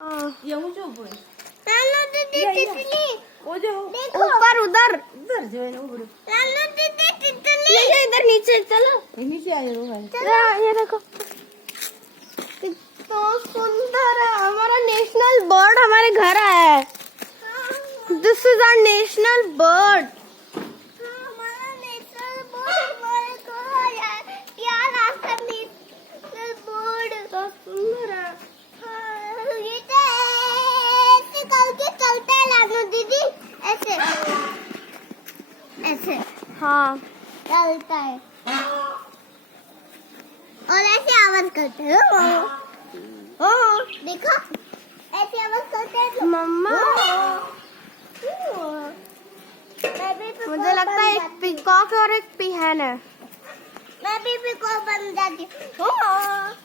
ये ऊंचो ऊपर लालो दीदी तितली वो जो ऊपर उधर जो है ना ऊपर लालो दीदी तितली ये इधर नीचे चलो ये नीचे आ जाओ भाई ये देखो कितना सुंदर है हमारा नेशनल बर्ड हमारे घर आया है this is our national bird हमारा नेशनल बर्ड हमारे घर आया है क्या रास्ता नेशनल बर्ड तो सुंदर है ये तो ऐसे करके चलता है लानो दीदी ऐसे ऐसे हाँ चलता है और ऐसे आवाज करते हैं ओ देखो ऐसे आवाज करते हैं मम्मा मुझे लगता है एक पीकॉक और एक पिहन है मैं भी पीकॉक बन जाती हूँ